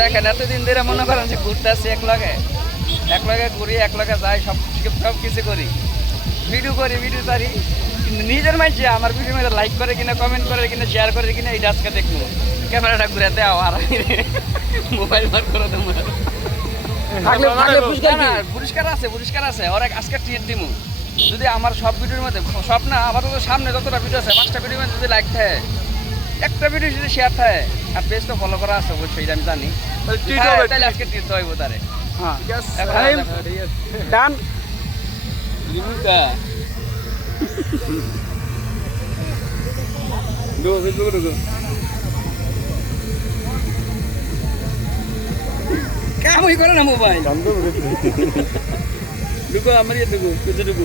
দেখেন এতদিন ধরে মনে করেন যে ঘুরতে আসছি এক লগে ঘুরি এক লগে যাই সব কিছু করি ভিডিও তারি কিন্তু নিজের মাইছে আমার ভিডিও মধ্যে লাইক করে কিনা কমেন্ট করে কিনা শেয়ার করে কিনা এই আজকে দেখবো ক্যামেরাটা ঘুরে দেওয়া আর মোবাইল বার করে দেবো পুরস্কার আছে ওরা আজকে ট্রিট দিব যদি আমার সব ভিডিওর মধ্যে সব না আপাতত সামনে যতটা ভিডিও আছে 5টা ভিডিওর মধ্যে যদি লাইক থাকে একটা ভিডিও যদি শেয়ার থাকে আর পেজ তো ফলো করা আছে অবশ্যই আমি জানি তাহলে আজকে ট্রিট দেবো তারে ডান কামই করে না মোবাইল ঢুকো আমার ইয়ে ঢুকো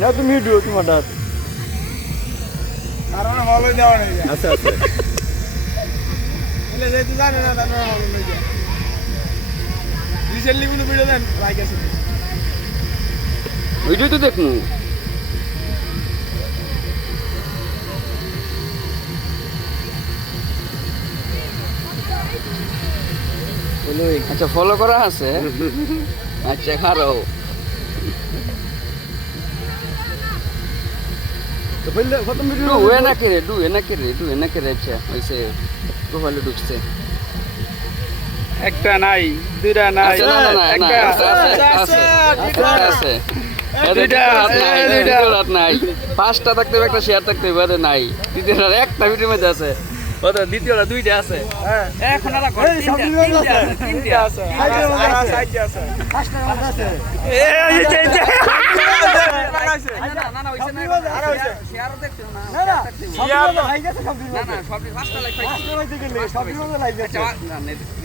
না তুমি ভিডিও তোমার দাঁত কারণ ভালো দেওয়া নেই আচ্ছা আচ্ছা বলে যেহেতু জানে না তার ভালো নেই রিসেন্টলি কোনো ভিডিও দেন লাইক আছে ভিডিও তো দেখুন আচ্ছা ফলো করা আছে আচ্ছা খারো তো বললে প্রথম ভিডিও ডু এনা কে রে আচ্ছা ওইসে প্রোফাইলে ঢুকছে একটা নাই দুইটা নাই আচ্ছা, না, একটা আছে দুইটা রাত নাই 5টা থাকতে হবে একটা শেয়ার থাকতে হবে নাই দ্বিতীয়টা একটা ভিডিওর মধ্যে আছে ওটা দ্বিতীয়টা 2টা আছে হ্যাঁ এখন আর তিনটা আছে সাইডে আছে পাঁচটার মধ্যে আছে না ওইসে না আর হইছে শেয়ারও দেখতে না না না শেয়ার তো লাইক আছে সব ভিডিও না সব 5টা লাইক পাইছি পাঁচটা লাইক দিলে সব ভিডিও লাইক আছে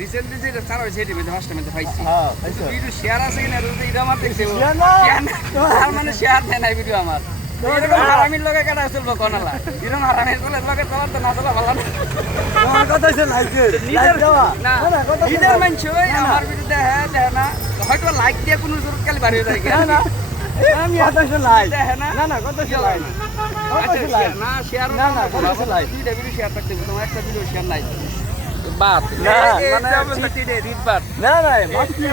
রিসেন্টলি যেটা চার হয়েছে এটি মধ্যে 5টা মধ্যে পাইছি হ্যাঁ আচ্ছা ভিডিও শেয়ার আছে কিনা রোজ এটা আমার দেখছে শেয়ার না। তার মানে শেয়ার দেয় না ভিডিও আমার এরকম হারামির লগে কেটা চলবো কোনালা এরকম হারামির লগে চলার তো না চলা ভালো না তোমার কথা হইছে লাইক নিজের দেওয়া না কথা নিজের মানছে আমার ভিডিও দেখে না হয়তো লাইক দিয়ে কোনো জরুরত খালি বাড়িয়ে যায় না না আমি কথা হইছে লাইক দেখে না না না কথা হইছে লাইক আচ্ছা শেয়ার না শেয়ার না, না, কথা হচ্ছে like। দুইটা ভিডিও শেয়ার থাকতে হবে তোমার একটা ভিডিও শেয়ার নাই বাদ না, মানে রিড বাদ না না বাকি